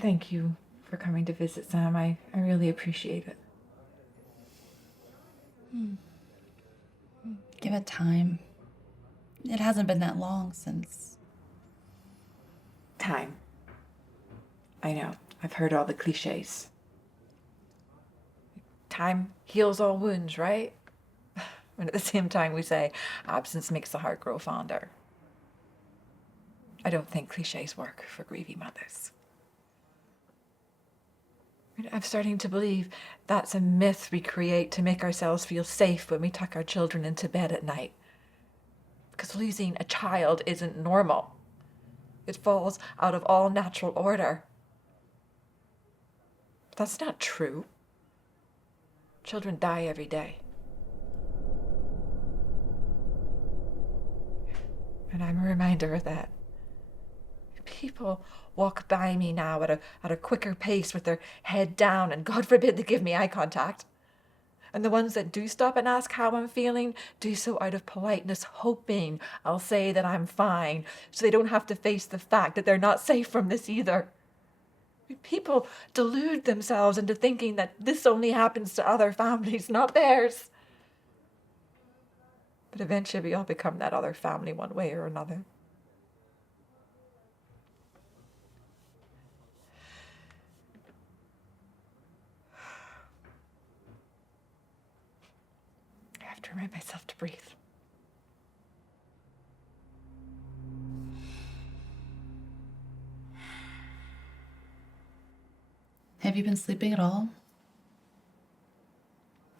Thank you for coming to visit, Sam. I really appreciate it. Give it time. It hasn't been that long since... Time. I know. I've heard all the cliches. Time heals all wounds, right? And at the same time, we say absence makes the heart grow fonder. I don't think cliches work for grieving mothers. I'm starting to believe that's a myth we create to make ourselves feel safe when we tuck our children into bed at night. Because losing a child isn't normal. It falls out of all natural order. But that's not true. Children die every day. And I'm a reminder of that. People walk by me now at a quicker pace with their head down, and God forbid they give me eye contact. And the ones that do stop and ask how I'm feeling do so out of politeness, hoping I'll say that I'm fine, so they don't have to face the fact that they're not safe from this either. People delude themselves into thinking that this only happens to other families, not theirs. But eventually we all become that other family one way or another. I have to remind myself to breathe. Have you been sleeping at all?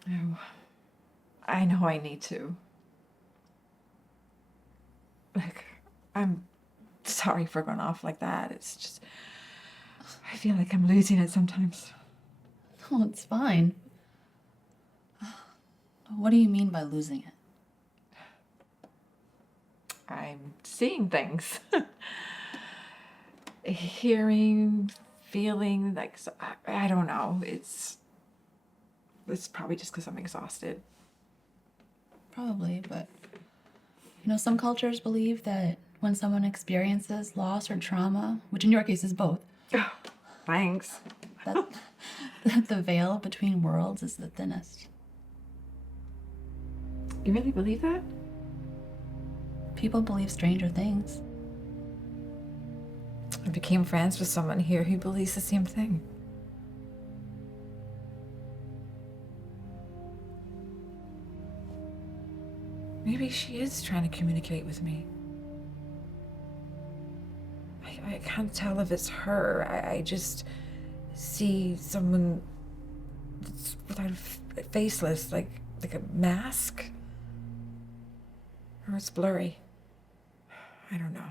No. I know I need to. Like, I'm sorry for going off like that. It's just, I feel like I'm losing it sometimes. Oh, it's fine. What do you mean by losing it? I'm seeing things. Hearing, feeling, like, I don't know. It's probably just because I'm exhausted. Probably, but... You know, some cultures believe that when someone experiences loss or trauma, which in your case is both... Oh, thanks. that the veil between worlds is the thinnest. You really believe that? People believe stranger things. I became friends with someone here who believes the same thing. Maybe she is trying to communicate with me. I can't tell if it's her. I just see someone that's without faceless, like a mask. Or it's blurry. I don't know.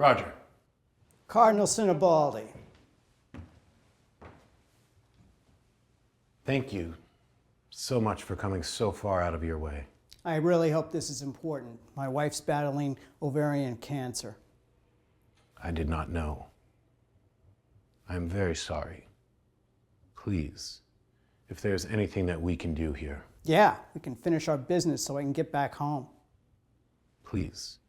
Roger. Cardinal Sinibaldi. Thank you so much for coming so far out of your way. I really hope this is important. My wife's battling ovarian cancer. I did not know. I am very sorry. Please, if there's anything that we can do here, Yeah, we can finish our business so I can get back home. please.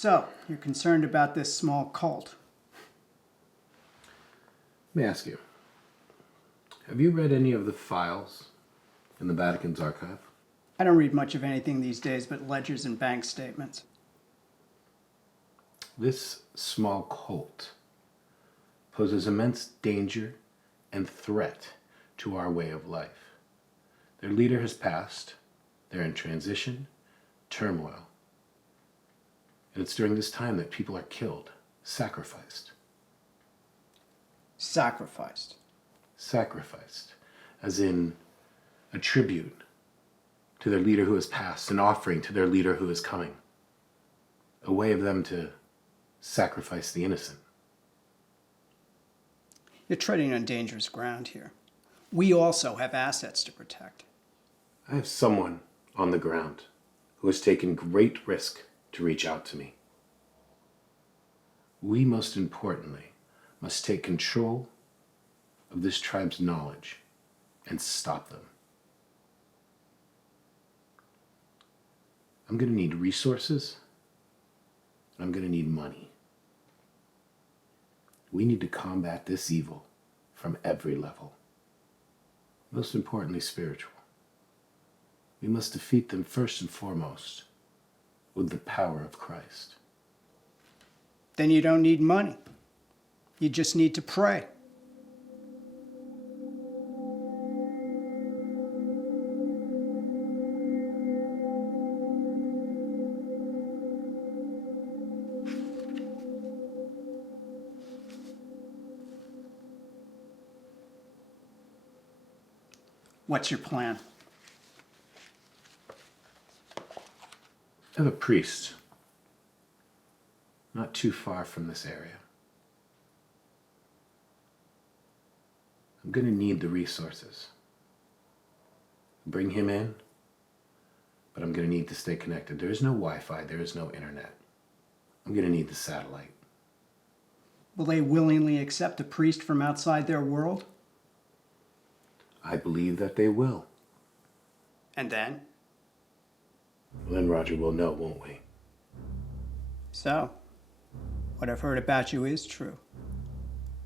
So, you're concerned about this small cult. Let me ask you, have you read any of the files in the Vatican's archive? I don't read much of anything these days but ledgers and bank statements. This small cult poses immense danger and threat to our way of life. Their leader has passed. They're in transition, turmoil. And it's during this time that people are killed, sacrificed. Sacrificed. Sacrificed, as in a tribute to their leader who has passed, an offering to their leader who is coming. A way of them to sacrifice the innocent. You're treading on dangerous ground here. We also have assets to protect. I have someone on the ground who has taken great risk to reach out to me. We, most importantly, must take control of this tribe's knowledge and stop them. I'm going to need resources. I'm going to need money. We need to combat this evil from every level. Most importantly, spiritual. We must defeat them first and foremost with the power of Christ. Then you don't need money. You just need to pray. What's your plan? I have a priest not too far from this area. I'm going to need the resources. Bring him in, but I'm going to need to stay connected. There is no Wi-Fi, there is no internet. I'm going to need the satellite. Will they willingly accept a priest from outside their world? I believe that they will. And then? Well, then, Roger, we'll know, won't we? So, what I've heard about you is true.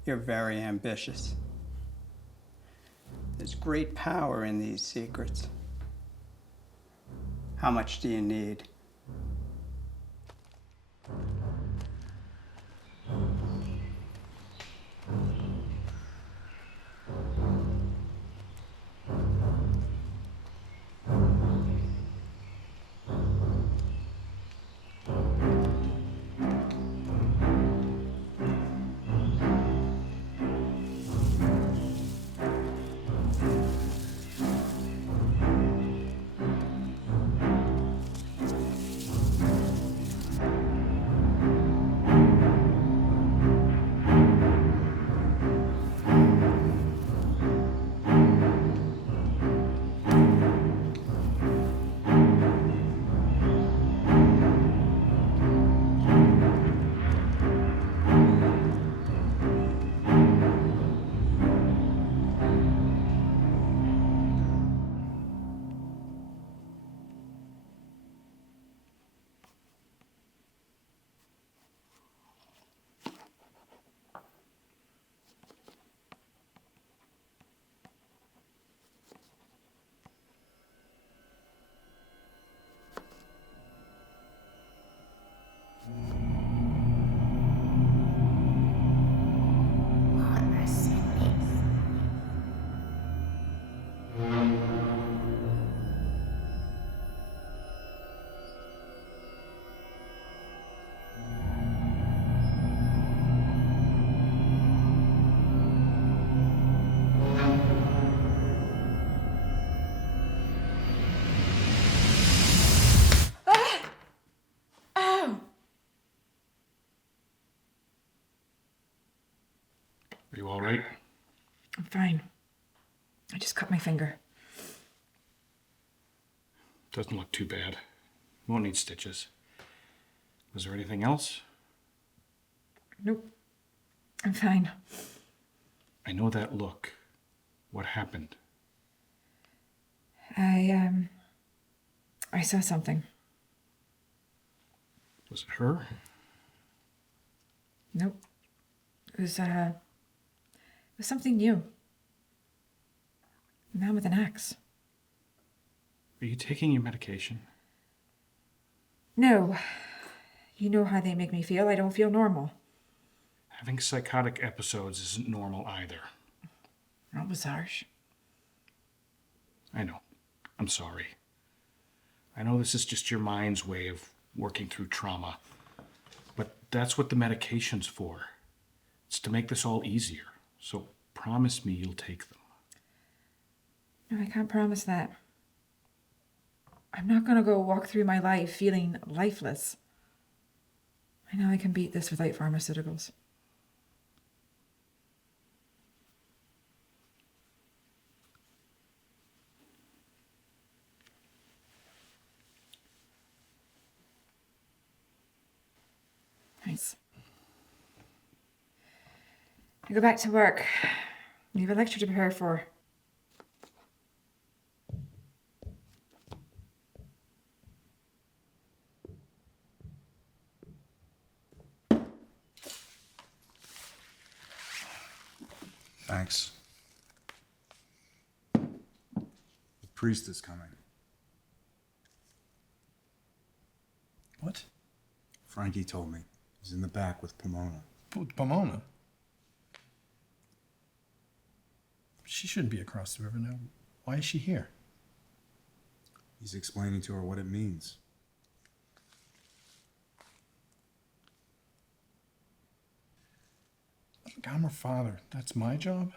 You're very ambitious. There's great power in these secrets. How much do you need? Are you all right? I'm fine. I just cut my finger. Doesn't look too bad. Won't need stitches. Was there anything else? Nope. I'm fine. I know that look. What happened? I saw something. Was it her? Nope. It was something new. A man with an axe. Are you taking your medication? No. You know how they make me feel. I don't feel normal. Having psychotic episodes isn't normal either. That was harsh. I know. I'm sorry. I know this is just your mind's way of working through trauma. But that's what the medication's for. It's to make this all easier. So promise me you'll take them. No, I can't promise that. I'm not gonna go walk through my life feeling lifeless. I know I can beat this without pharmaceuticals. Thanks. I go back to work. You have a lecture to prepare for. Thanks. The priest is coming. What? Frankie told me. He's in the back with Pomona. Pomona? She shouldn't be across the river now. Why is she here? He's explaining to her what it means. Look, I'm her father. That's my job?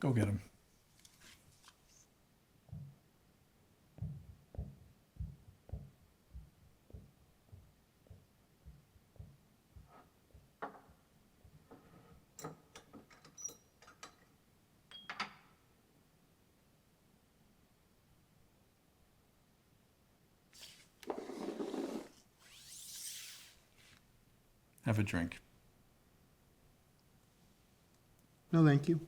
Go get him. Have a drink. No, thank you.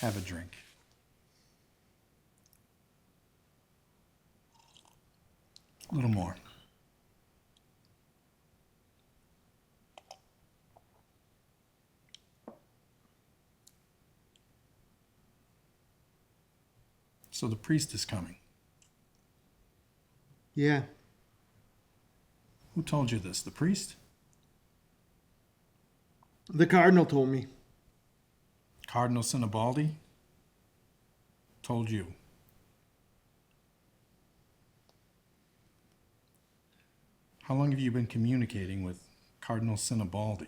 Have a drink. A little more. So the priest is coming. Yeah. Who told you this? The priest? The cardinal told me. Cardinal Sinibaldi? Told you. How long have you been communicating with Cardinal Sinibaldi?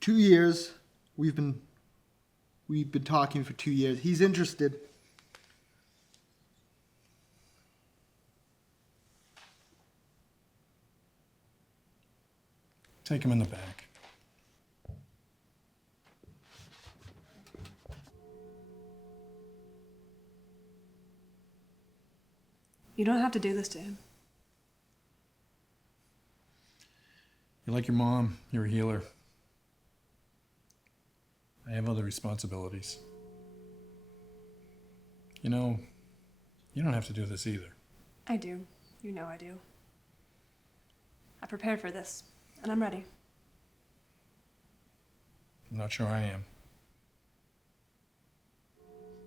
2 years. We've been talking for 2 years. He's interested. Take him in the back. You don't have to do this to him. You're like your mom. You're a healer. I have other responsibilities. You know, you don't have to do this either. I do. You know I do. I prepared for this, and I'm ready. I'm not sure I am.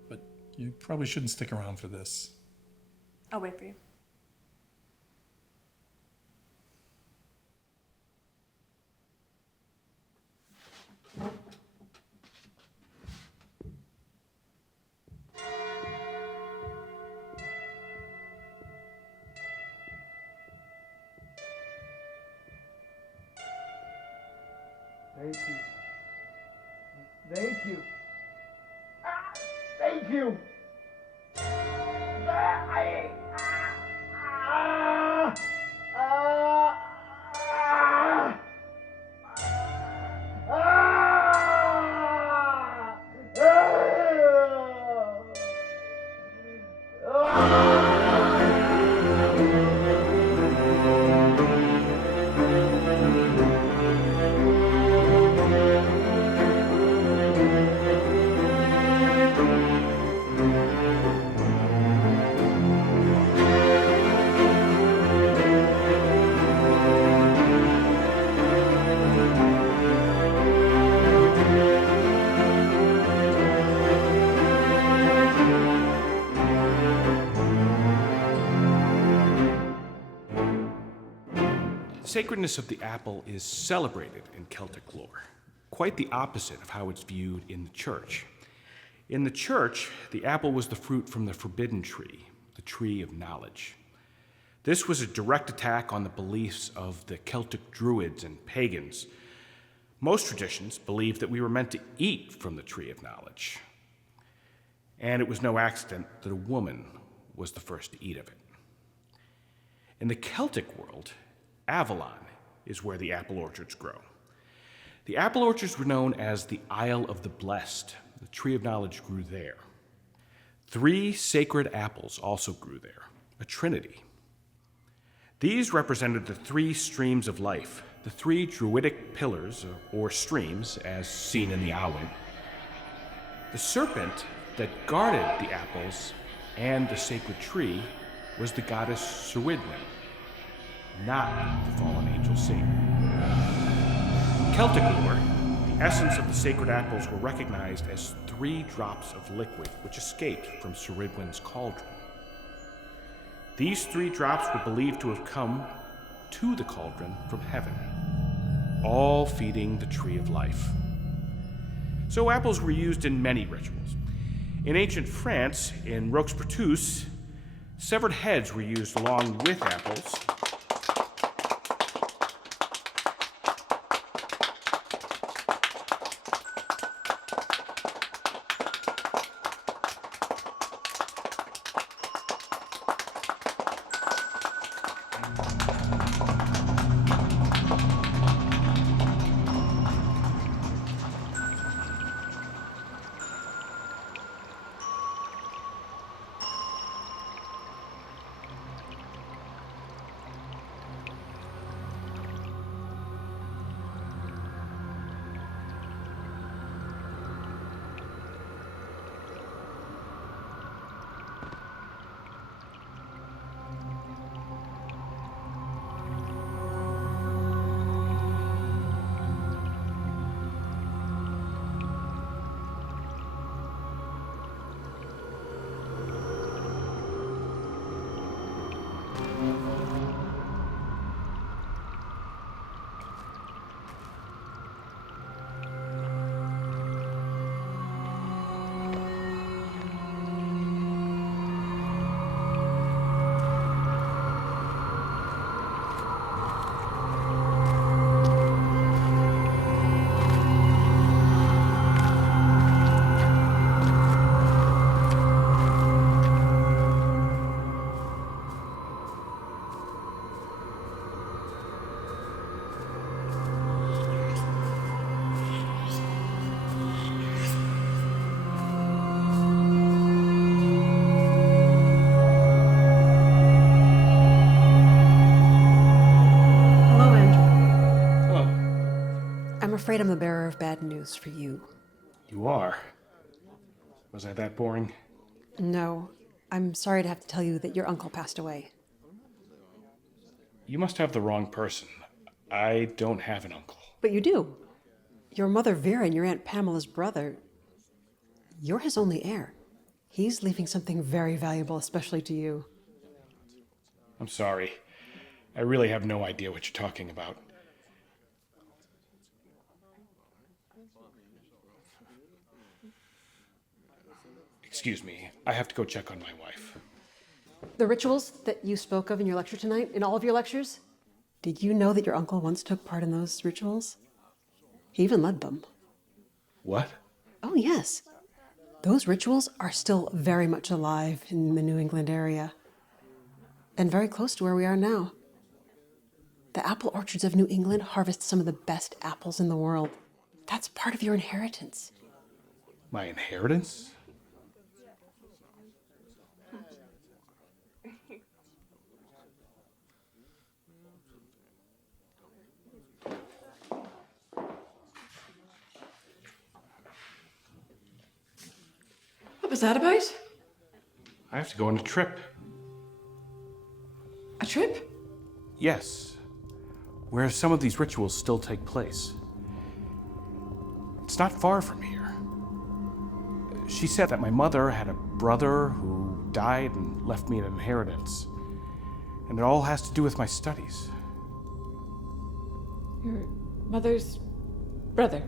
But you probably shouldn't stick around for this. I'll wait for you. Thank you. Thank you. Ah, thank you. sacredness of the apple is celebrated in Celtic lore, quite the opposite of how it's viewed in the church. In the church, the apple was the fruit from the forbidden tree, the tree of knowledge. This was a direct attack on the beliefs of the Celtic druids and pagans. Most traditions believed that we were meant to eat from the tree of knowledge. And it was no accident that a woman was the first to eat of it. In the Celtic world, Avalon is where the apple orchards grow. The apple orchards were known as the Isle of the Blessed. The tree of knowledge grew there. 3 sacred apples also grew there, a trinity. These represented the 3 streams of life, the 3 druidic pillars or streams as seen in the Awen. The serpent that guarded the apples and the sacred tree was the goddess Cerridwen, not the fallen angel Satan. In Celtic lore, the essence of the sacred apples were recognized as 3 drops of liquid which escaped from Cerridwen's cauldron. These 3 drops were believed to have come to the cauldron from heaven, all feeding the tree of life. So apples were used in many rituals. In ancient France, in Roquepertus, severed heads were used along with apples. I'm afraid I'm the bearer of bad news for you. You are? Was I that boring? No, I'm sorry to have to tell you that your uncle passed away. You must have the wrong person. I don't have an uncle. But you do. Your mother Vera and your Aunt Pamela's brother. You're his only heir. He's leaving something very valuable, especially to you. I'm sorry. I really have no idea what you're talking about. Excuse me, I have to go check on my wife. The rituals that you spoke of in your lecture tonight, in all of your lectures, did you know that your uncle once took part in those rituals? He even led them. What? Oh, yes. Those rituals are still very much alive in the New England area, and very close to where we are now. The apple orchards of New England harvest some of the best apples in the world. That's part of your inheritance. My inheritance? What was that about? I have to go on a trip. A trip? Yes, where some of these rituals still take place. It's not far from here. She said that my mother had a brother who died and left me an inheritance. And it all has to do with my studies. Your mother's brother.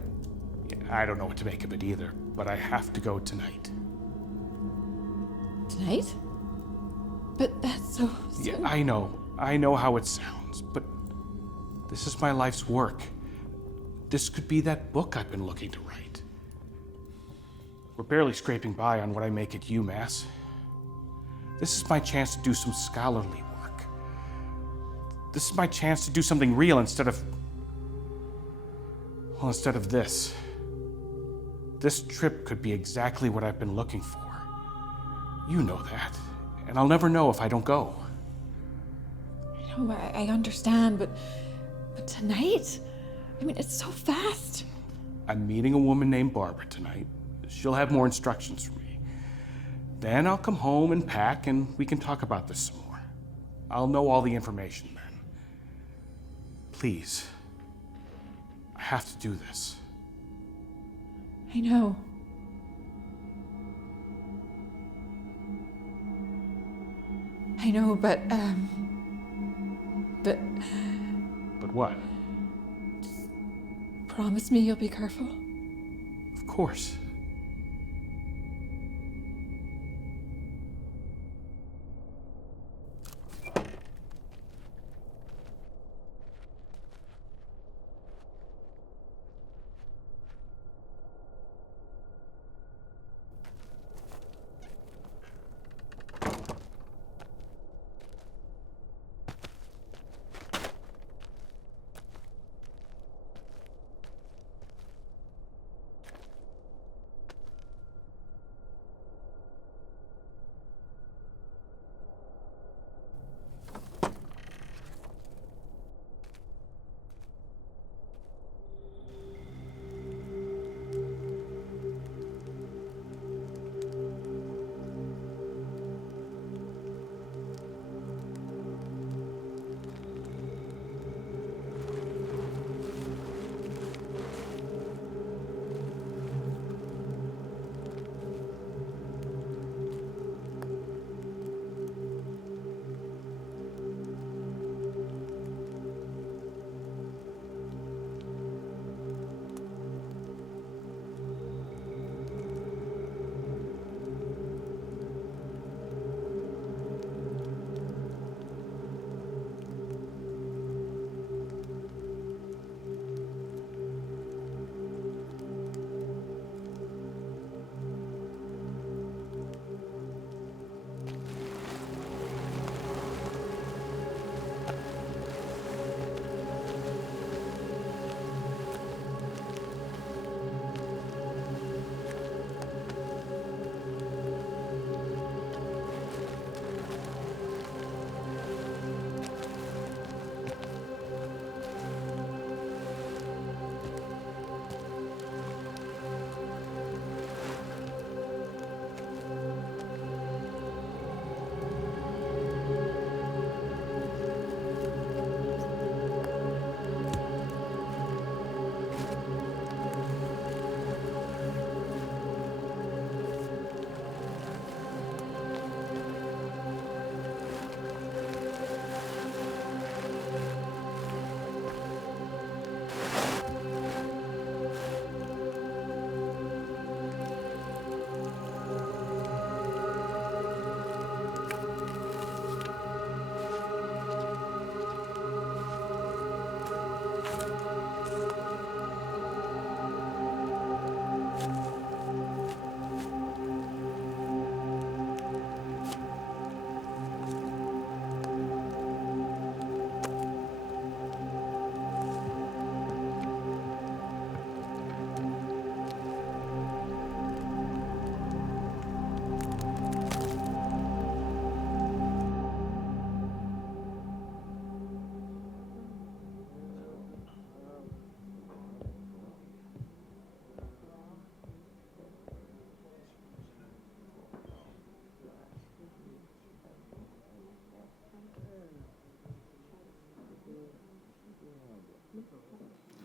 Yeah, I don't know what to make of it either, but I have to go tonight. Tonight? But that's so soon. Yeah, I know how it sounds, but this is my life's work. This could be that book I've been looking to write. We're barely scraping by on what I make at UMass. This is my chance to do some scholarly work. This is my chance to do something real instead of this. This trip could be exactly what I've been looking for. You know that, and I'll never know if I don't go. No, I understand, but tonight? I mean, it's so fast. I'm meeting a woman named Barbara tonight. She'll have more instructions for me. Then I'll come home and pack, and we can talk about this some more. I'll know all the information then. Please. I have to do this. I know. I know, but But what? promise me you'll be careful. Of course.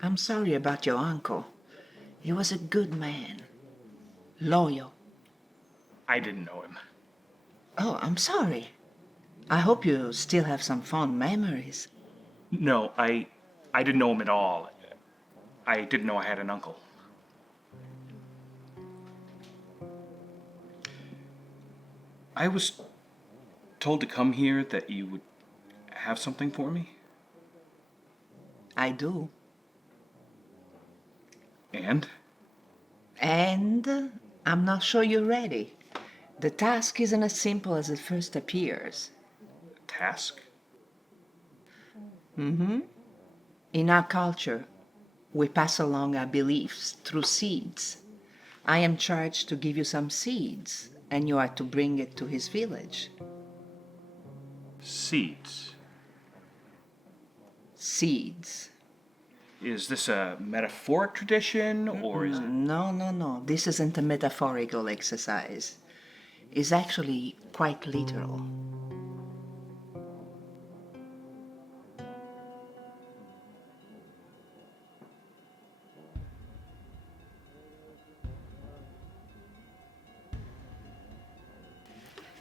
I'm sorry about your uncle. He was a good man. Loyal. I didn't know him. Oh, I'm sorry. I hope you still have some fond memories. No, I I didn't know him at all. I didn't know I had an uncle. I was told to come here that you would have something for me. I do. And? And I'm not sure you're ready. The task isn't as simple as it first appears. Task? In our culture, we pass along our beliefs through seeds. I am charged to give you some seeds, and you are to bring it to his village. Seeds. Seeds. Is this a metaphoric tradition, or is it... No. This isn't a metaphorical exercise. It's actually quite literal.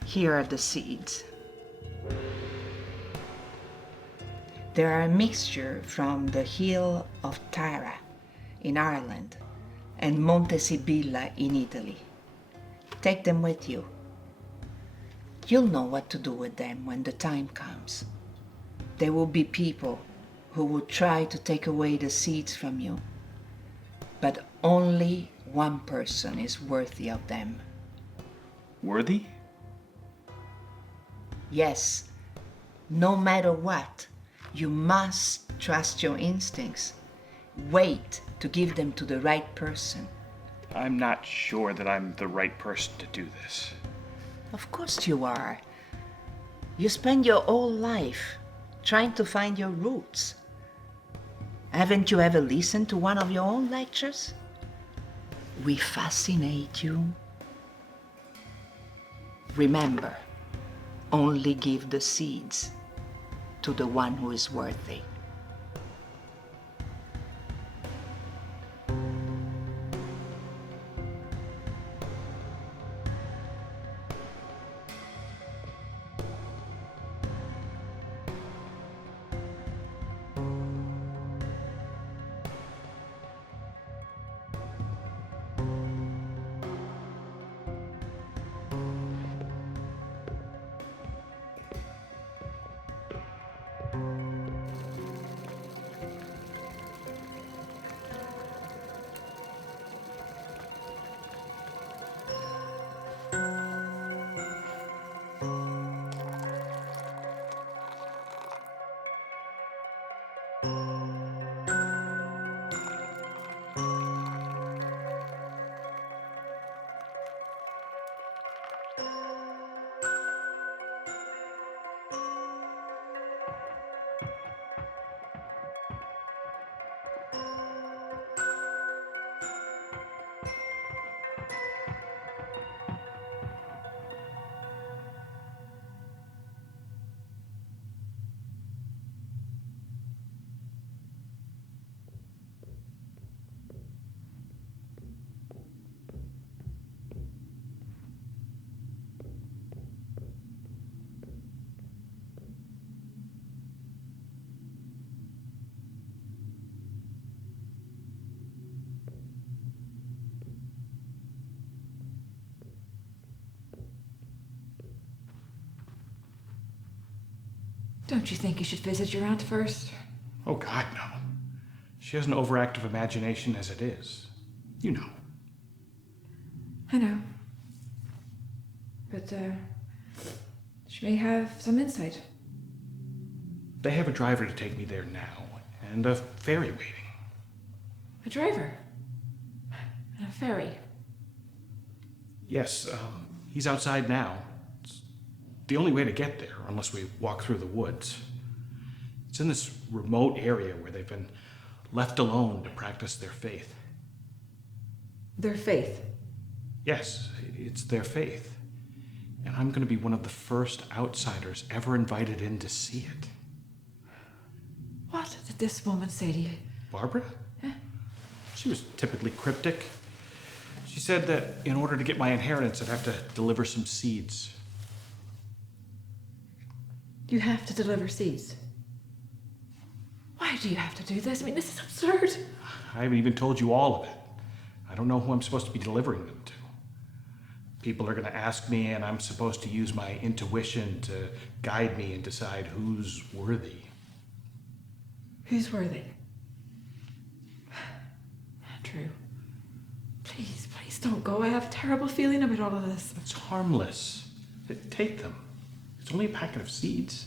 Here are the seeds. They are a mixture from the hill of Tara in Ireland and Monte Sibilla in Italy. Take them with you. You'll know what to do with them when the time comes. There will be people who will try to take away the seeds from you, but only one person is worthy of them. Worthy? Yes, no matter what, you must trust your instincts. Wait to give them to the right person. I'm not sure that I'm the right person to do this. Of course you are. You spend your whole life trying to find your roots. Haven't you ever listened to one of your own lectures? We fascinate you. Remember, only give the seeds to the one who is worthy. Don't you think you should visit your aunt first? Oh, God, no. She has an overactive imagination as it is. You know. I know. But, she may have some insight. They have a driver to take me there now, and a ferry waiting. A driver? And a ferry? Yes, he's outside now. It's the only way to get there, unless we walk through the woods. It's in this remote area where they've been left alone to practice their faith. Their faith? Yes, it's their faith. And I'm going to be one of the first outsiders ever invited in to see it. What did this woman say to you? Barbara? She was typically cryptic. She said that in order to get my inheritance, I'd have to deliver some seeds. You have to deliver seeds. Why do you have to do this? I mean, this is absurd. I haven't even told you all of it. I don't know who I'm supposed to be delivering them to. People are going to ask me, and I'm supposed to use my intuition to guide me and decide who's worthy. Who's worthy? Andrew, please don't go. I have a terrible feeling about all of this. It's harmless. Take them. It's only a packet of seeds.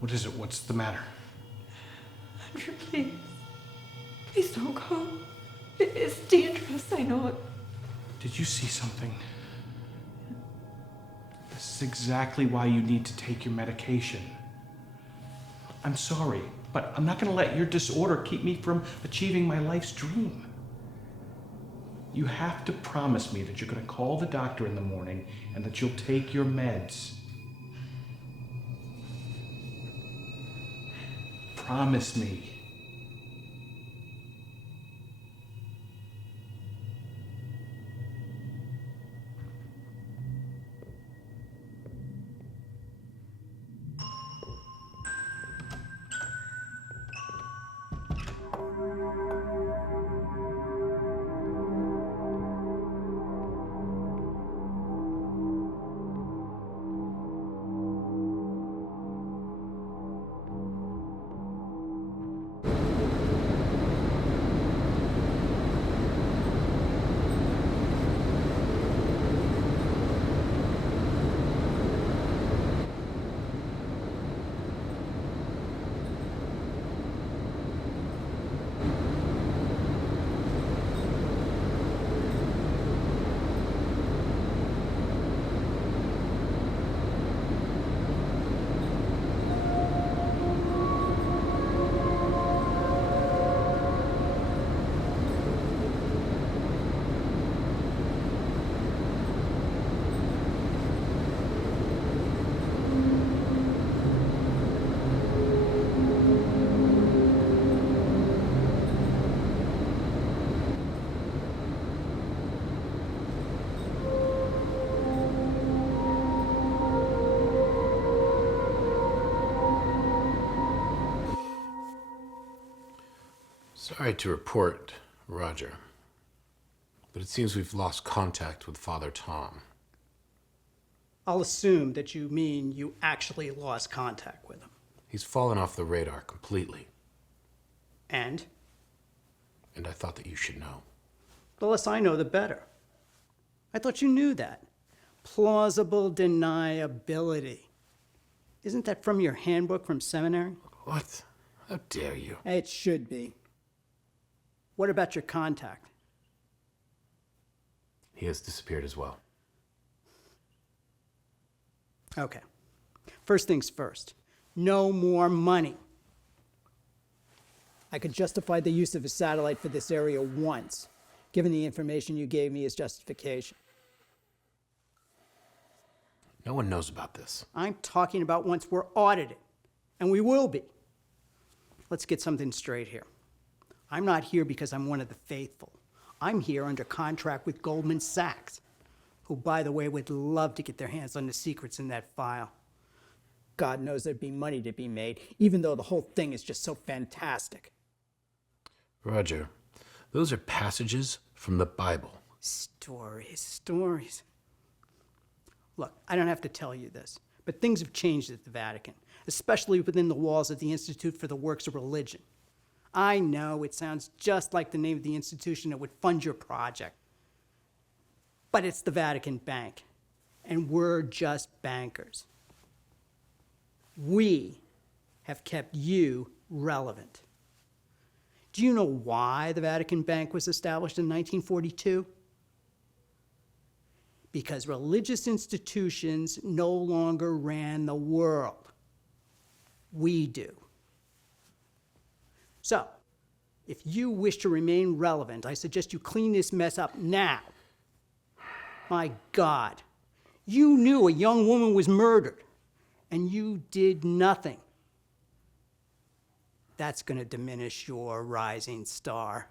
What is it? What's the matter? Andrew, please. Please don't go. It's dangerous, I know it. Did you see something? This is exactly why you need to take your medication. I'm sorry, but I'm not going to let your disorder keep me from achieving my life's dream. You have to promise me that you're going to call the doctor in the morning and that you'll take your meds. Promise me. Sorry to report, Roger, but it seems we've lost contact with Father Tom. I'll assume that you mean you actually lost contact with him. He's fallen off the radar completely. And? And I thought that you should know. The less I know, the better. I thought you knew that. Plausible deniability. Isn't that from your handbook from seminary? What? How dare you? It should be. What about your contact? He has disappeared as well. Okay. First things first. No more money. I could justify the use of a satellite for this area once, given the information you gave me as justification. No one knows about this. I'm talking about once we're audited, and we will be. Let's get something straight here. I'm not here because I'm one of the faithful. I'm here under contract with Goldman Sachs, who, by the way, would love to get their hands on the secrets in that file. God knows there'd be money to be made, even though the whole thing is just so fantastic. Roger, those are passages from the Bible. Stories. Look, I don't have to tell you this, but things have changed at the Vatican, especially within the walls of the Institute for the Works of Religion. I know it sounds just like the name of the institution that would fund your project, but it's the Vatican Bank, and we're just bankers. We have kept you relevant. Do you know why the Vatican Bank was established in 1942? because religious institutions no longer ran the world. We do. So, if you wish to remain relevant, I suggest you clean this mess up now. My God, you knew a young woman was murdered, and you did nothing. That's going to diminish your rising star.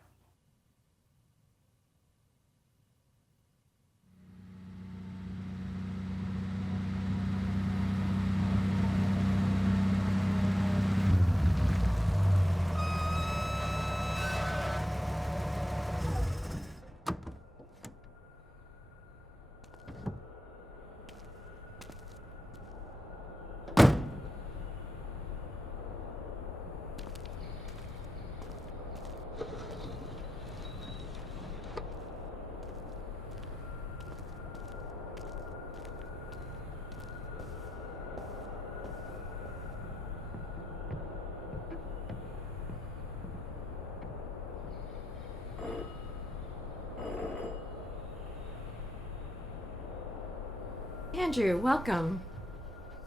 Andrew, welcome.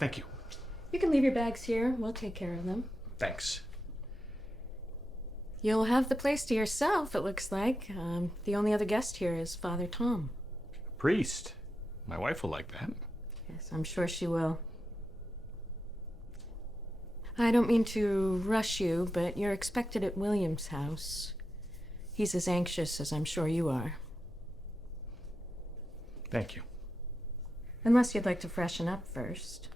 Thank you. You can leave your bags here. We'll take care of them. Thanks. You'll have the place to yourself, it looks like. The only other guest here is Father Tom. Priest. My wife will like that. Yes, I'm sure she will. I don't mean to rush you, but you're expected at William's house. He's as anxious as I'm sure you are. Thank you. Unless you'd like to freshen up first.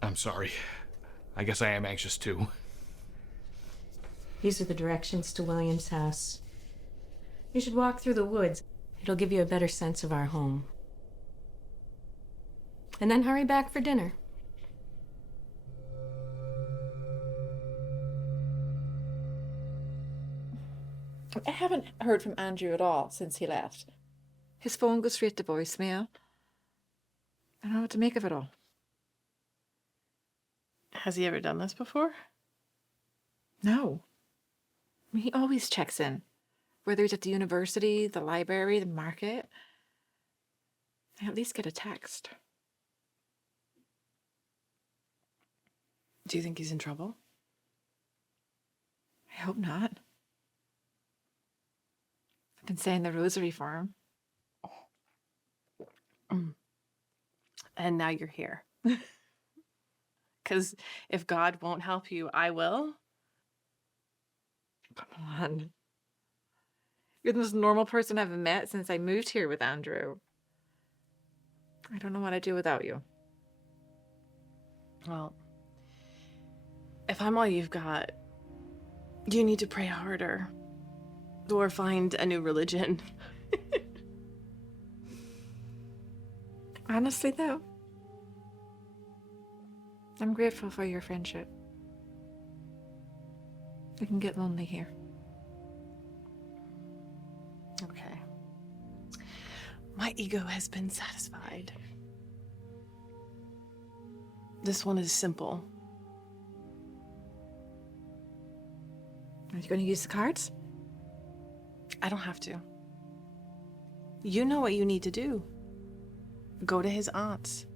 I'm sorry. I guess I am anxious too. These are the directions to William's house. You should walk through the woods. It'll give you a better sense of our home. And then hurry back for dinner. I haven't heard from Andrew at all since he left. His phone goes straight to voicemail. I don't know what to make of it all. Has he ever done this before? No. I mean, he always checks in. Whether he's at the university, the library, the market. I at least get a text. Do you think he's in trouble? I hope not. I've been saying the rosary for him. And now you're here. Because if God won't help you, I will. Come on. You're the most normal person I've met since I moved here with Andrew. I don't know what I'd do without you. Well, if I'm all you've got, you need to pray harder. Or find a new religion. Honestly, though, I'm grateful for your friendship. It can get lonely here. Okay. My ego has been satisfied. This one is simple. Are you going to use the cards? I don't have to. You know what you need to do. Go to his aunt's.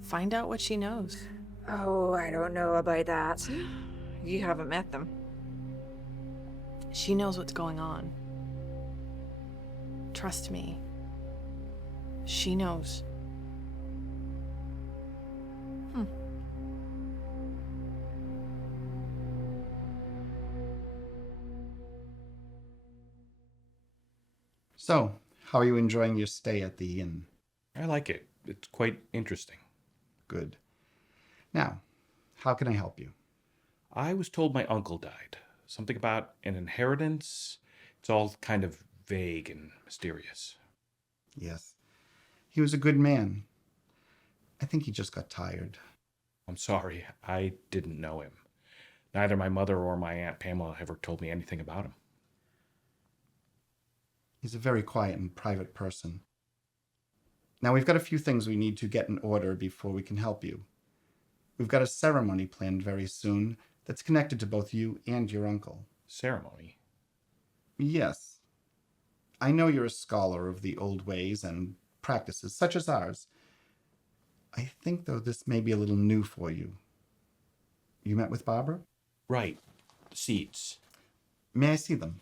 Find out what she knows. Oh, I don't know about that. You haven't met them. She knows what's going on. Trust me. She knows. So, how are you enjoying your stay at the inn? I like it. It's quite interesting. Good. Now, how can I help you? I was told my uncle died. Something about an inheritance. It's all kind of vague and mysterious. Yes. He was a good man. I think he just got tired. I'm sorry. I didn't know him. Neither my mother or my Aunt Pamela ever told me anything about him. He's a very quiet and private person. Now, we've got a few things we need to get in order before we can help you. We've got a ceremony planned very soon that's connected to both you and your uncle. Ceremony? Yes. I know you're a scholar of the old ways and practices, such as ours. I think, though, this may be a little new for you. You met with Barbara? Right. Seeds. May I see them?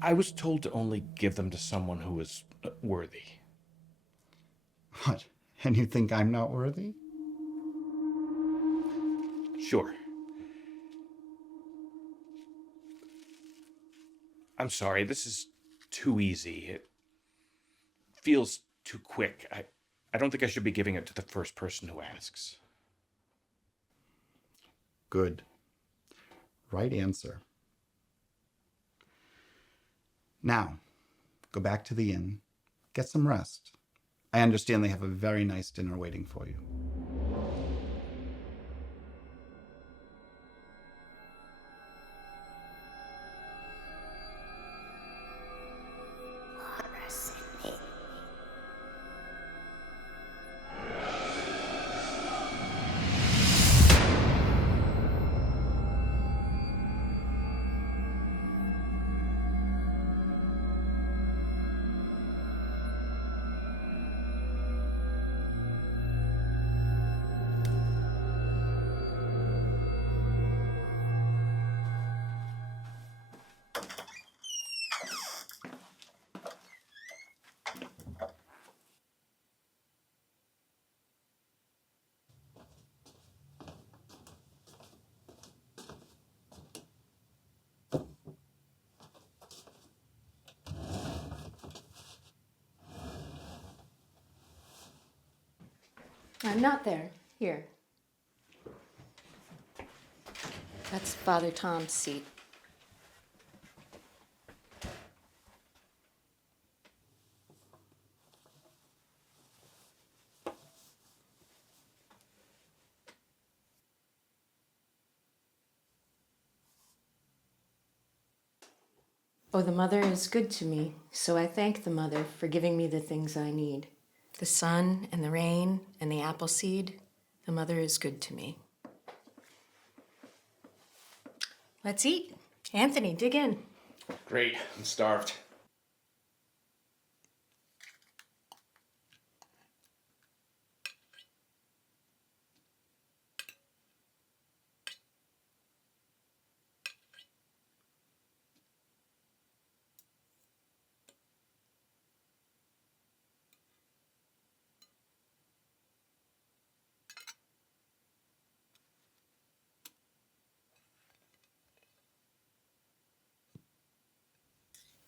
I was told to only give them to someone who was worthy. What? And you think I'm not worthy? Sure. I'm sorry, this is too easy. It feels too quick. I don't think I should be giving it to the first person who asks. Good. Right answer. Now, go back to the inn. Get some rest. I understand they have a very nice dinner waiting for you. I'm not there. Here. That's Father Tom's seat. Oh, the mother is good to me, so I thank the mother for giving me the things I need. The sun and the rain and the apple seed. The mother is good to me. Let's eat. Anthony, dig in. Great, I'm starved.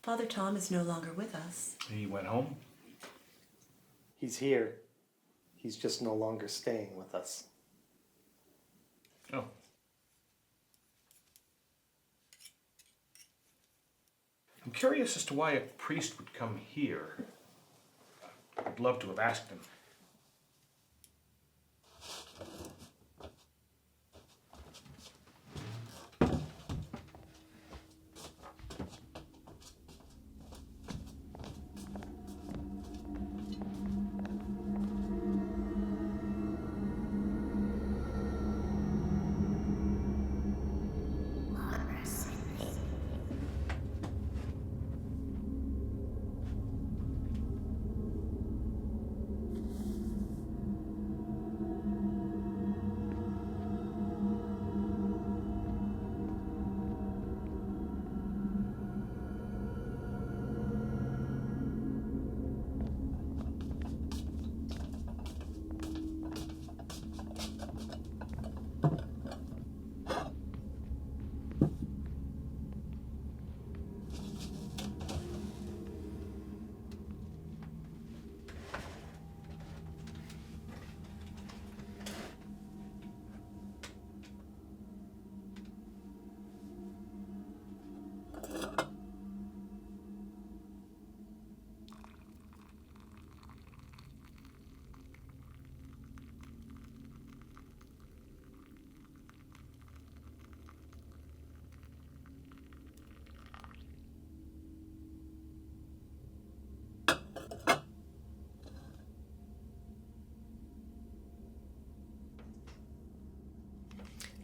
Father Tom is no longer with us. He went home? He's here. He's just no longer staying with us. Oh. I'm curious as to why a priest would come here. I'd love to have asked him.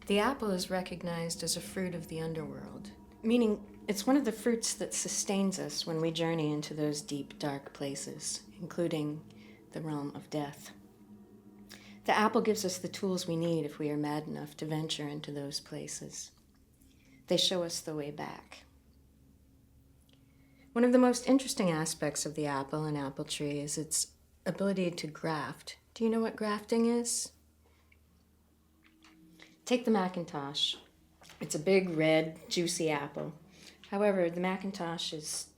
The apple is recognized as a fruit of the underworld. Meaning, it's one of the fruits that sustains us when we journey into those deep, dark places, including the realm of death. The apple gives us the tools we need if we are mad enough to venture into those places. They show us the way back. One of the most interesting aspects of the apple and apple tree is its ability to graft. Do you know what grafting is? Take the Macintosh. It's a big, red, juicy apple. However, the Macintosh is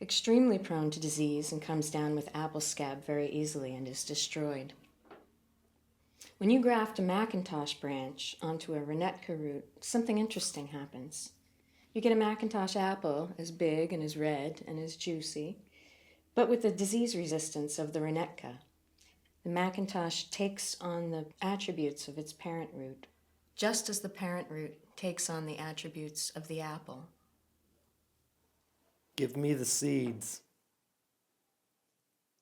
extremely prone to disease and comes down with apple scab very easily and is destroyed. When you graft a Macintosh branch onto a Renetka root, something interesting happens. You get a Macintosh apple as big and as red and as juicy, but with the disease resistance of the Renetka. The Macintosh takes on the attributes of its parent root, just as the parent root takes on the attributes of the apple. Give me the seeds.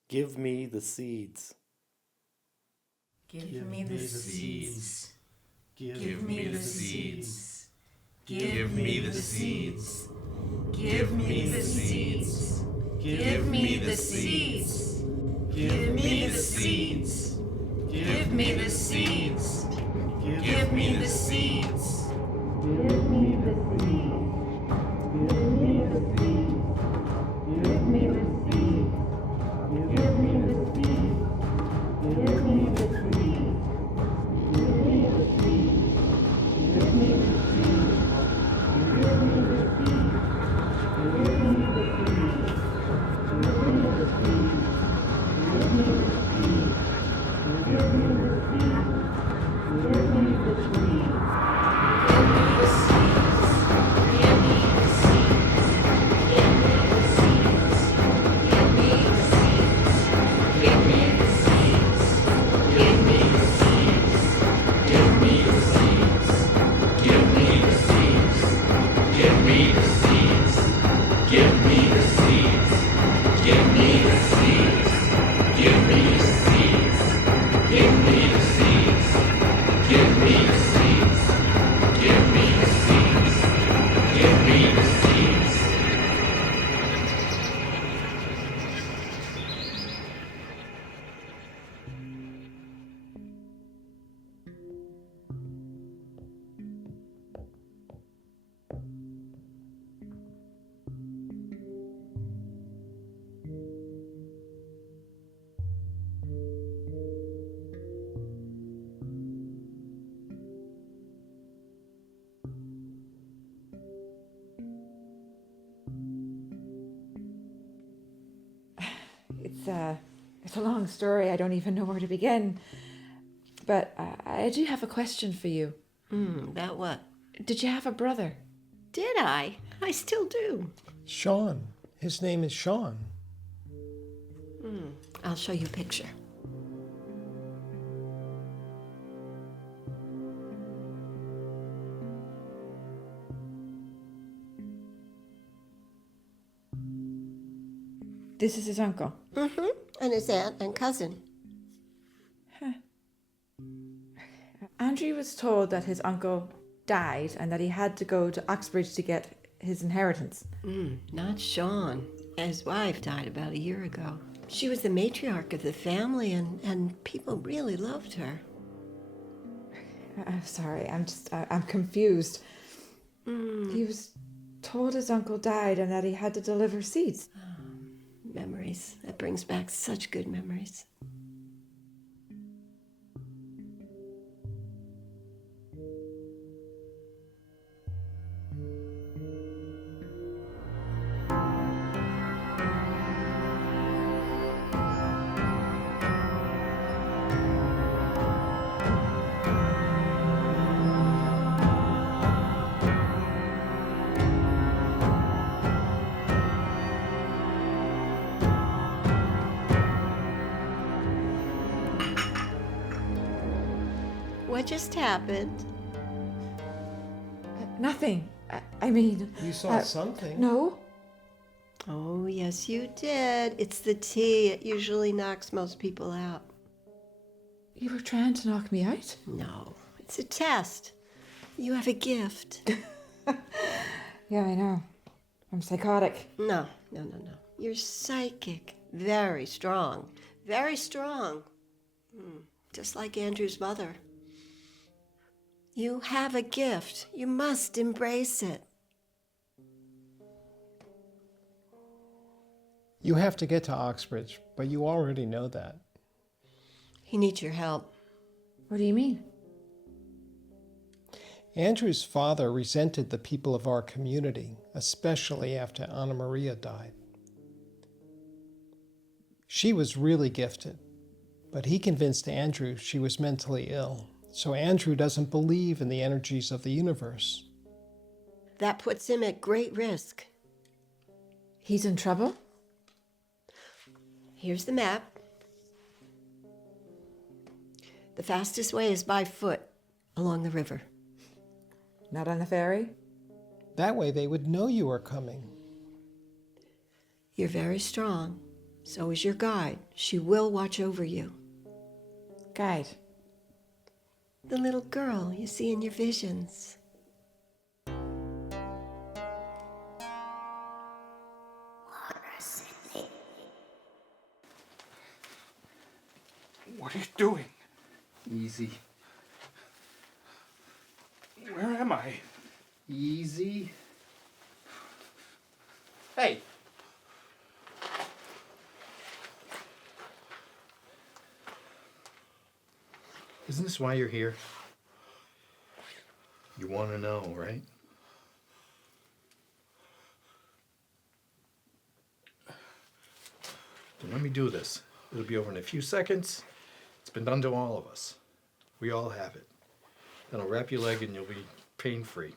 Give me the seeds. Give me the seeds. Give me the seeds. Give me the seeds. Give me the seeds. Give me the seeds. Give me the seeds. Give me the seeds. Give me the seeds. Give me the seeds. Give me the seeds. Give me the seeds. Give me the seeds. Give me the seeds. It's a long story. I don't even know where to begin. But I do have a question for you. About what? Did you have a brother? Did I? I still do. Sean. His name is Sean. I'll show you a picture. This is his uncle. Mm-hmm. And his aunt and cousin. Andrew was told that his uncle died and that he had to go to Oxbridge to get his inheritance. Not Sean. His wife died about a year ago. She was the matriarch of the family, and people really loved her. I'm sorry, I'm confused. He was told his uncle died and that he had to deliver seeds. Memories. That brings back such good memories. What just happened? Nothing. I mean... You saw something. No. Oh, yes, you did. It's the tea. It usually knocks most people out. You were trying to knock me out? No, it's a test. You have a gift. Yeah, I know. I'm psychotic. No. You're psychic. Very strong. Very strong. Just like Andrew's mother. You have a gift. You must embrace it. You have to get to Oxbridge, but you already know that. He needs your help. What do you mean? Andrew's father resented the people of our community, especially after Anna Maria died. She was really gifted, but he convinced Andrew she was mentally ill, so Andrew doesn't believe in the energies of the universe. That puts him at great risk. He's in trouble? Here's the map. The fastest way is by foot along the river. Not on the ferry? That way they would know you are coming. You're very strong. So is your guide. She will watch over you. Guide? The little girl you see in your visions. What are you doing? Easy. Where am I? Easy. Hey! Isn't this why you're here? You want to know, right? Then let me do this. It'll be over in a few seconds. It's been done to all of us. We all have it. Then I'll wrap your leg and you'll be pain-free.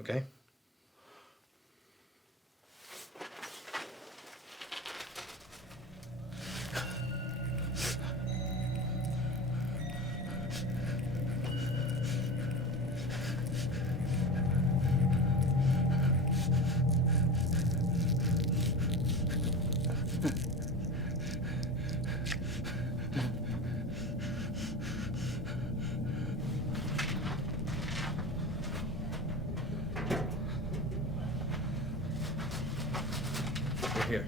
Okay? Here.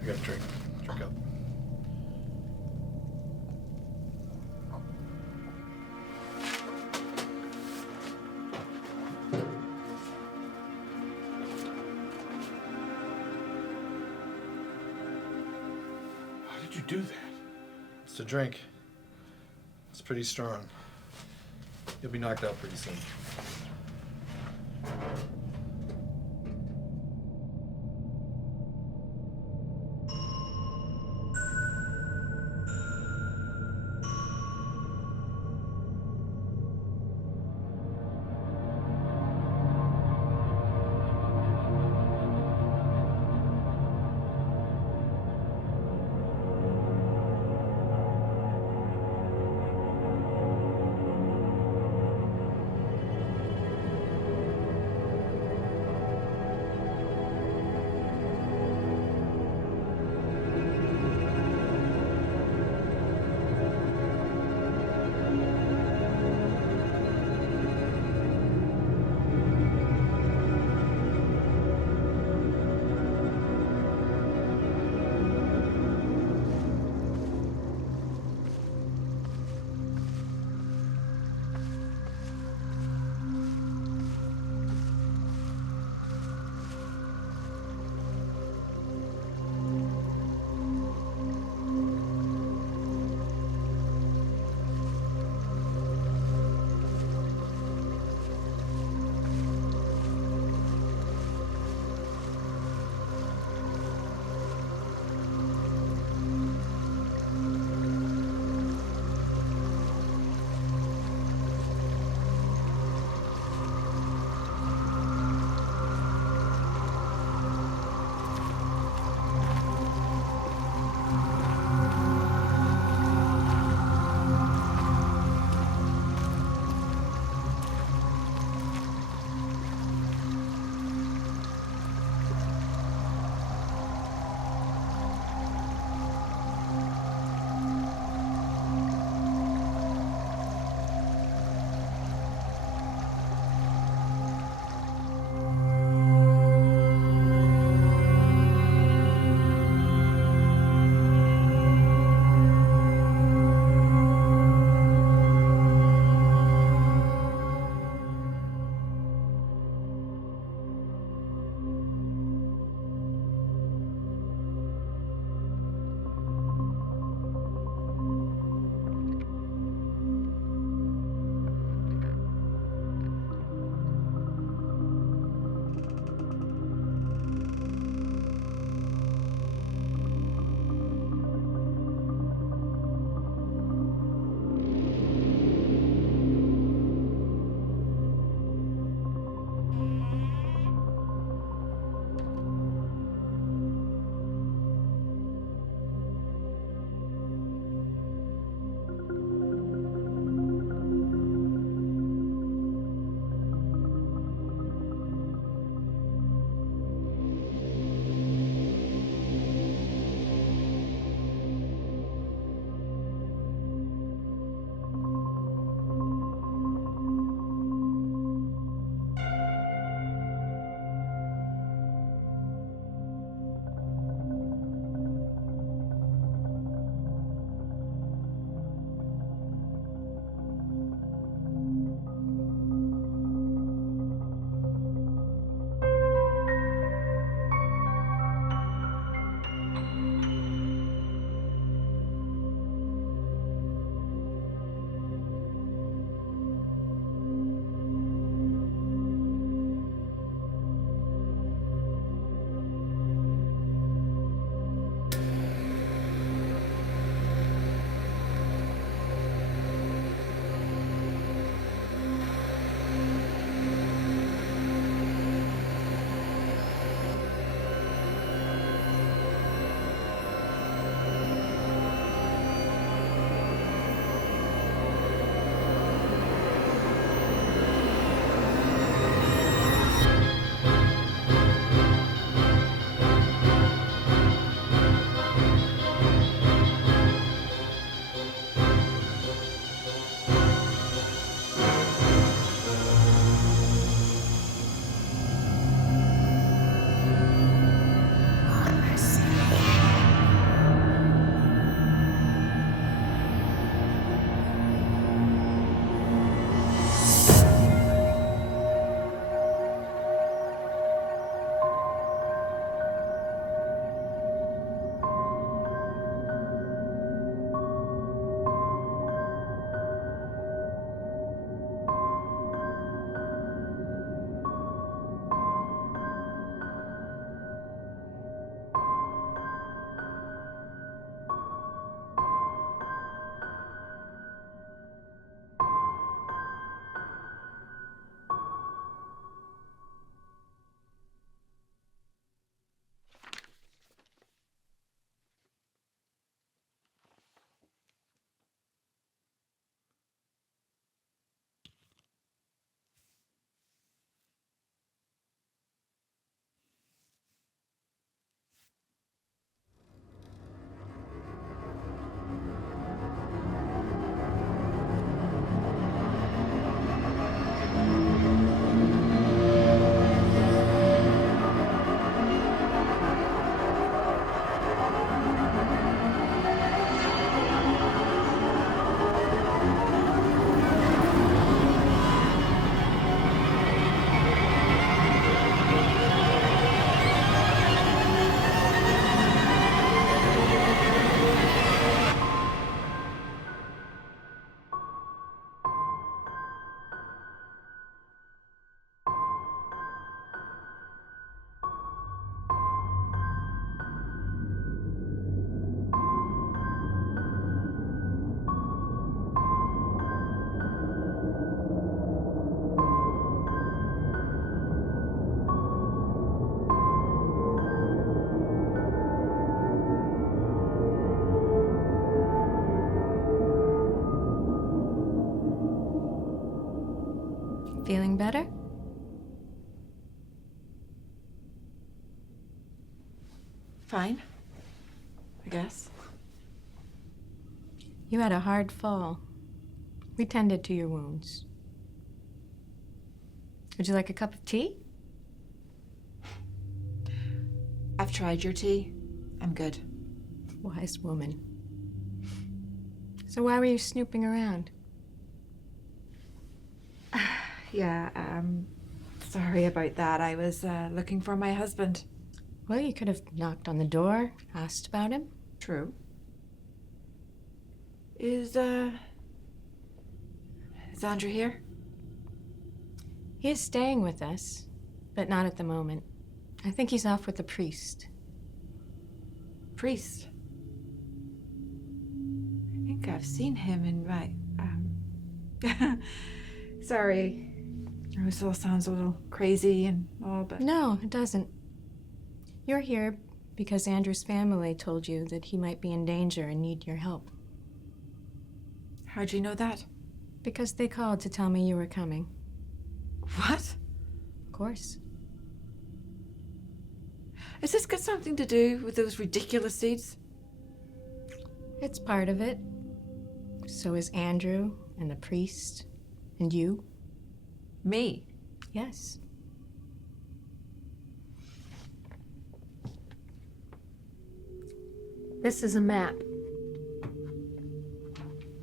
I got a drink. Drink up. How did you do that? It's a drink. It's pretty strong. You'll be knocked out pretty soon. Feeling better? Fine, I guess. You had a hard fall. We tended to your wounds. Would you like a cup of tea? I've tried your tea. I'm good. Wise woman. So why were you snooping around? Yeah, sorry about that. I was looking for my husband. Well, you could have knocked on the door, asked about him. True. Is Andrew here? He is staying with us, but not at the moment. I think he's off with the priest. Priest? I think I've seen him in my, Sorry. This all sounds a little crazy and all, but... No, it doesn't. You're here because Andrew's family told you that he might be in danger and need your help. How'd you know that? Because they called to tell me you were coming. What? Of course. Has this got something to do with those ridiculous seeds? It's part of it. So is Andrew and the priest and you. Me? Yes. This is a map.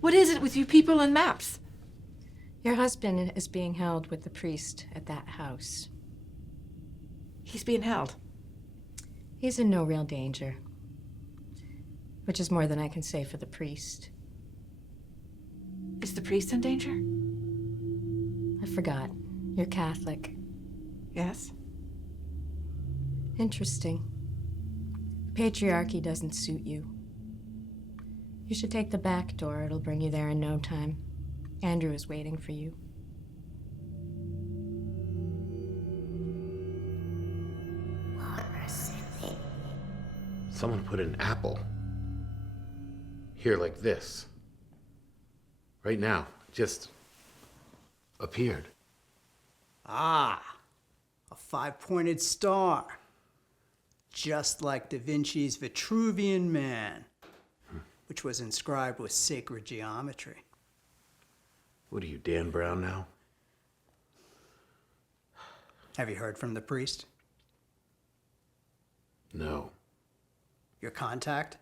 What is it with you people and maps? Your husband is being held with the priest at that house. He's being held? He's in no real danger. Which is more than I can say for the priest. Is the priest in danger? I forgot. You're Catholic. Yes. Interesting. The patriarchy doesn't suit you. You should take the back door. It'll bring you there in no time. Andrew is waiting for you. Someone put an apple here like this. Right now. Just appeared. Ah, a five-pointed star. Just like Da Vinci's Vitruvian Man, which was inscribed with sacred geometry. What are you, Dan Brown now? Have you heard from the priest? No. Your contact?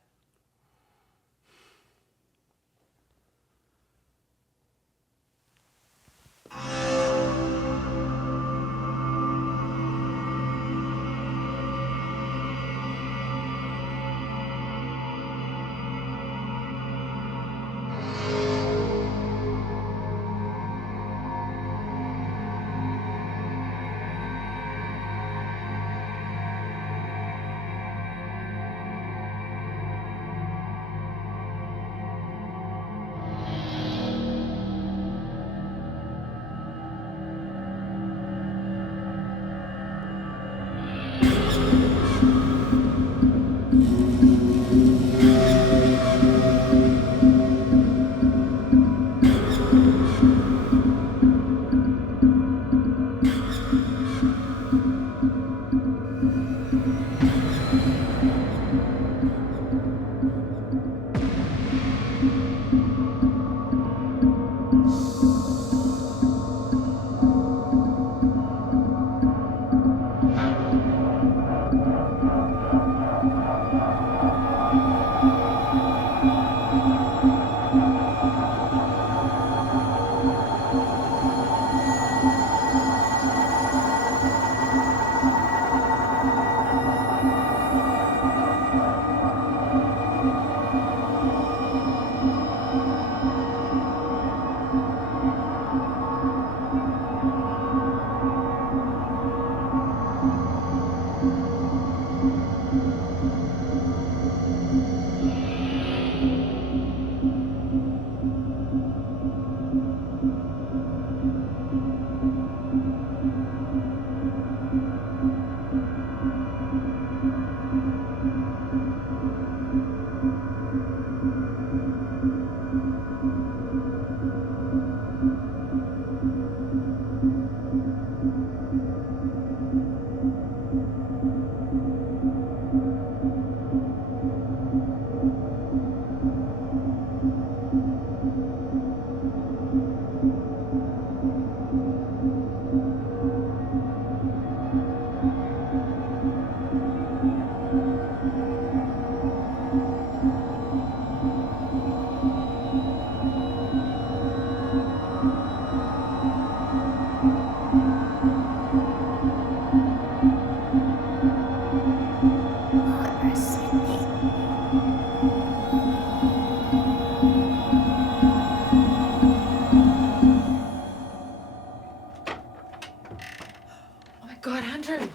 God, Andrew!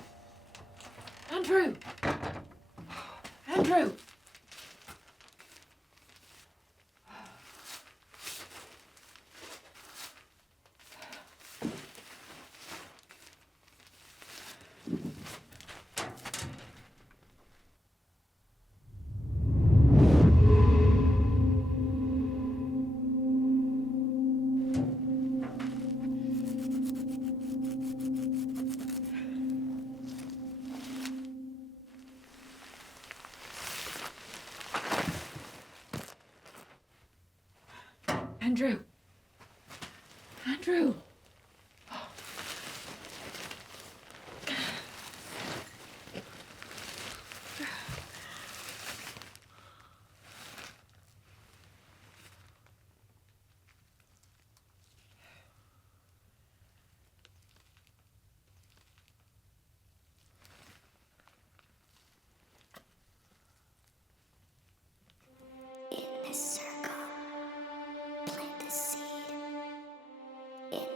Andrew! Andrew! Andrew! Andrew! In this circle, plant the seed. In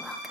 Welcome home.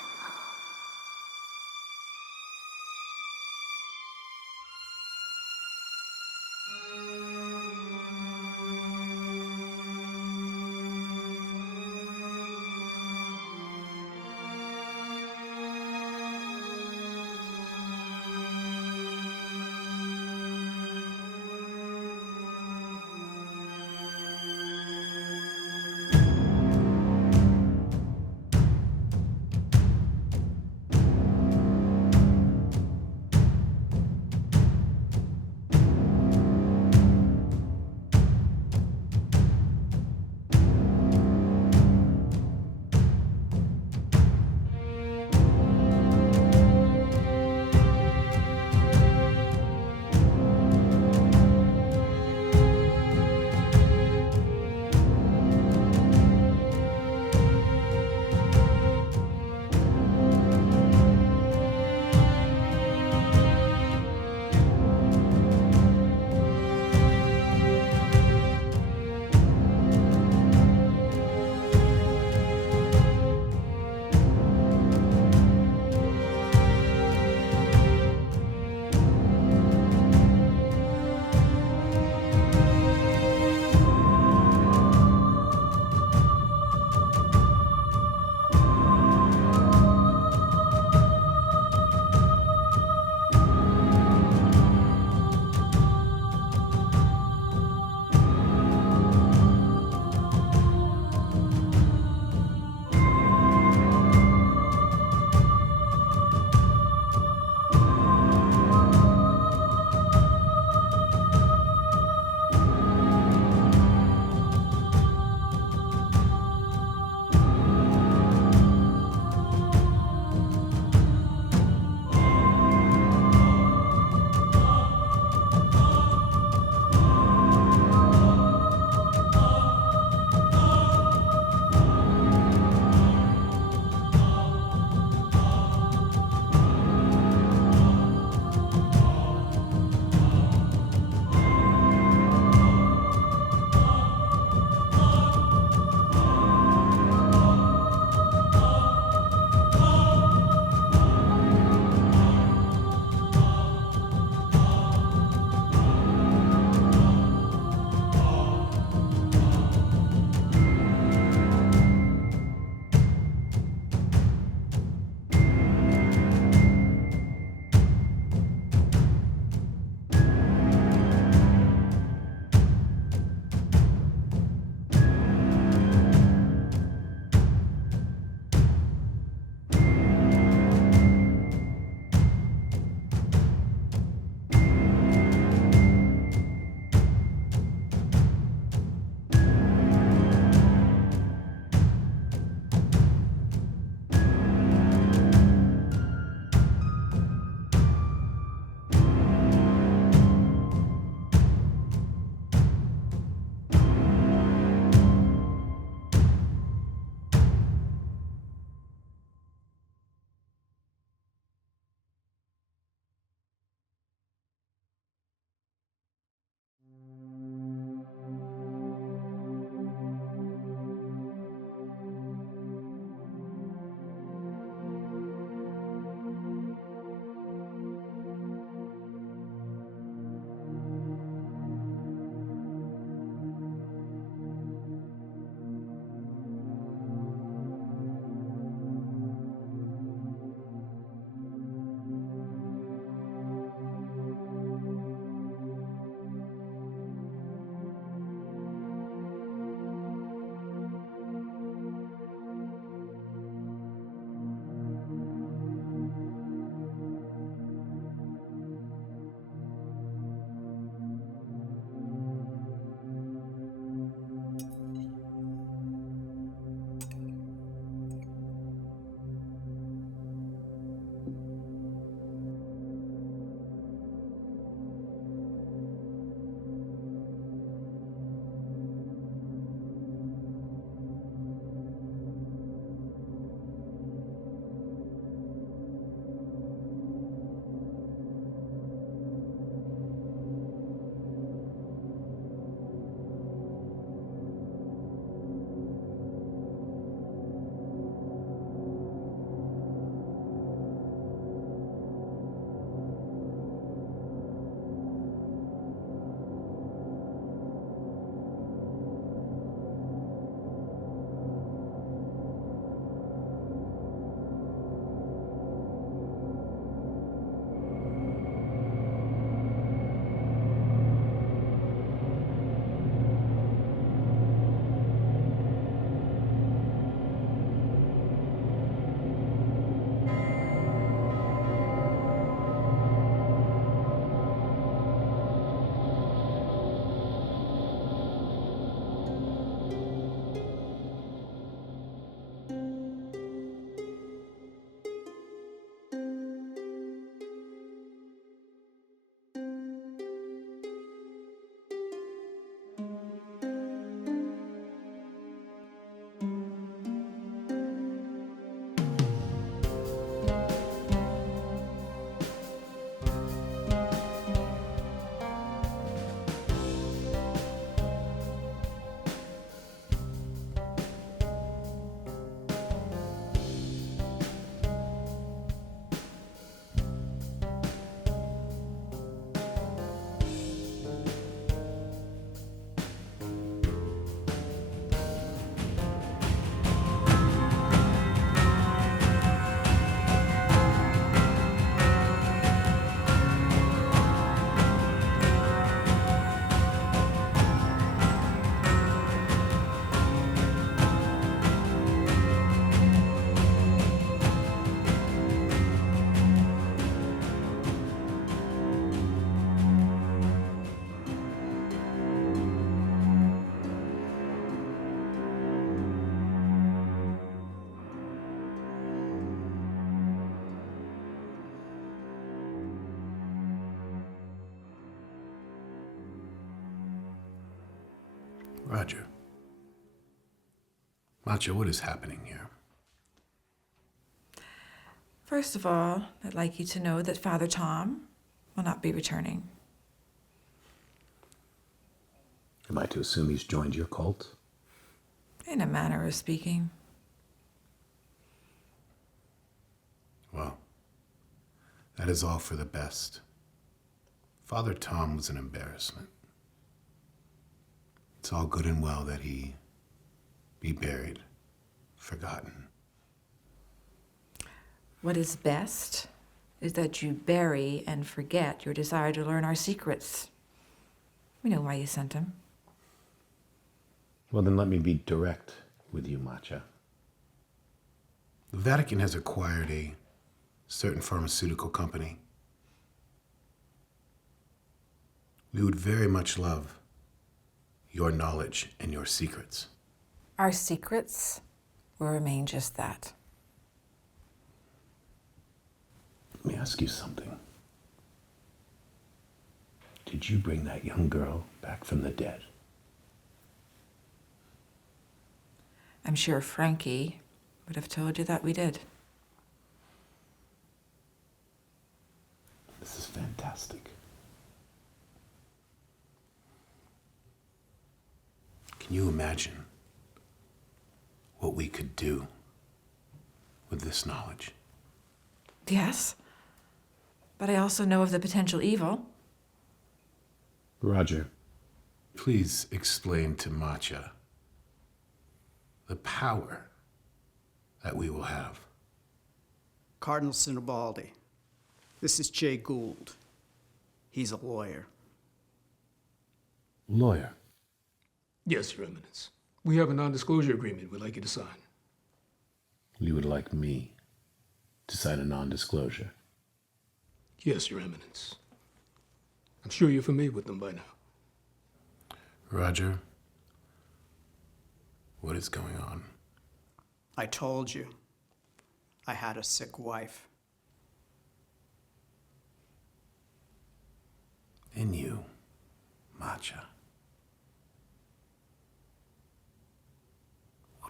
Roger. Macho, what is happening here? First of all, I'd like you to know that Father Tom will not be returning. Am I to assume he's joined your cult? In a manner of speaking. Well, that is all for the best. Father Tom was an embarrassment. It's all good and well that he be buried, forgotten. What is best is that you bury and forget your desire to learn our secrets. We know why you sent him. Well, then let me be direct with you, Macha. The Vatican has acquired a certain pharmaceutical company. We would very much love your knowledge and your secrets. Our secrets will remain just that. Let me ask you something. Did you bring that young girl back from the dead? I'm sure Frankie would have told you that we did. This is fantastic. Can you imagine what we could do with this knowledge? Yes, but I also know of the potential evil. Roger, please explain to Macha the power that we will have. Cardinal Sinibaldi, this is Jay Gould. He's a lawyer. Lawyer? Yes, Your Eminence. We have a non-disclosure agreement we'd like you to sign. You would like me to sign a non-disclosure? Yes, Your Eminence. I'm sure you're familiar with them by now. Roger, what is going on? I told you. I had a sick wife. And you, Macha.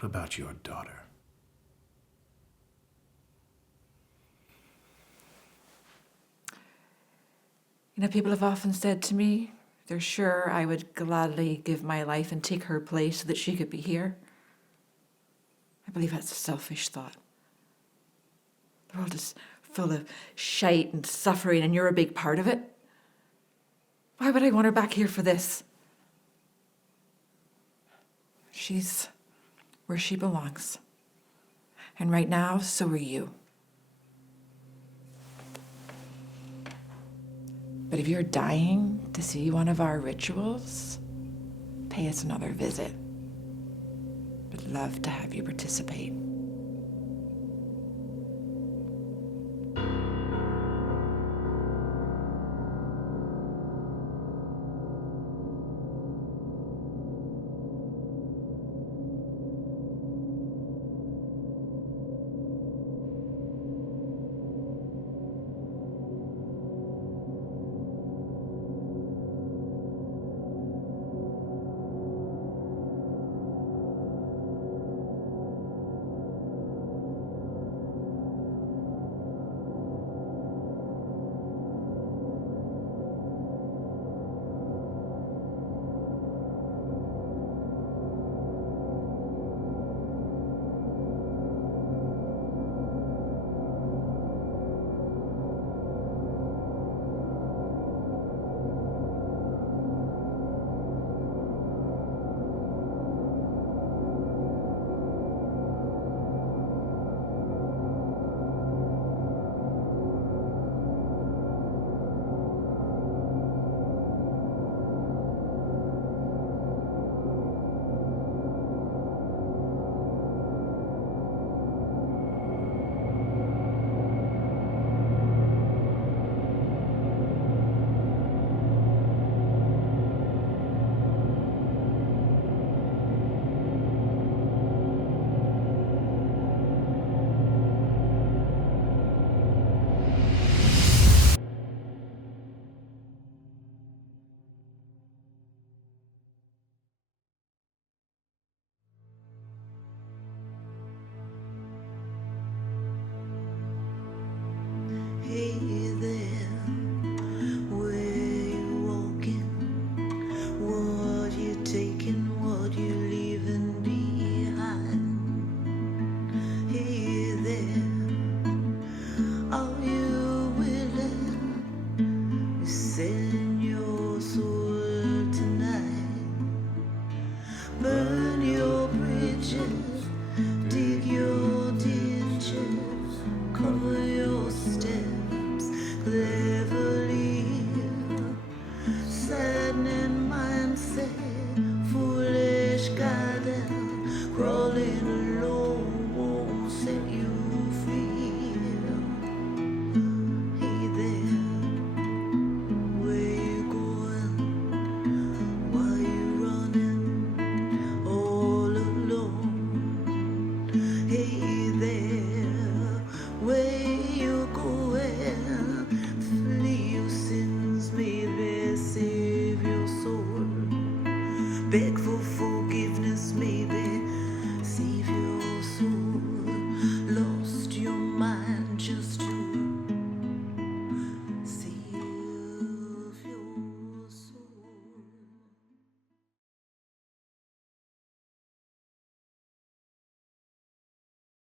What about your daughter? You know, people have often said to me, they're sure I would gladly give my life and take her place so that she could be here. I believe that's a selfish thought. The world is full of shite and suffering, and you're a big part of it. Why would I want her back here for this? She's where she belongs. And right now, so are you. But if you're dying to see one of our rituals, pay us another visit. Would love to have you participate. Hey there, where you walking? What you taking? What you leaving behind? Hey there, are you willing to sell your soul tonight? Burn your bridges, dig your ditches, cover your steps cleverly. Saddening mindset, foolish guidance, crawling alone won't set you free. Hey there, where you going? Why you running all alone? Hey there, where you going? Flee your sins, maybe save your soul. Beg for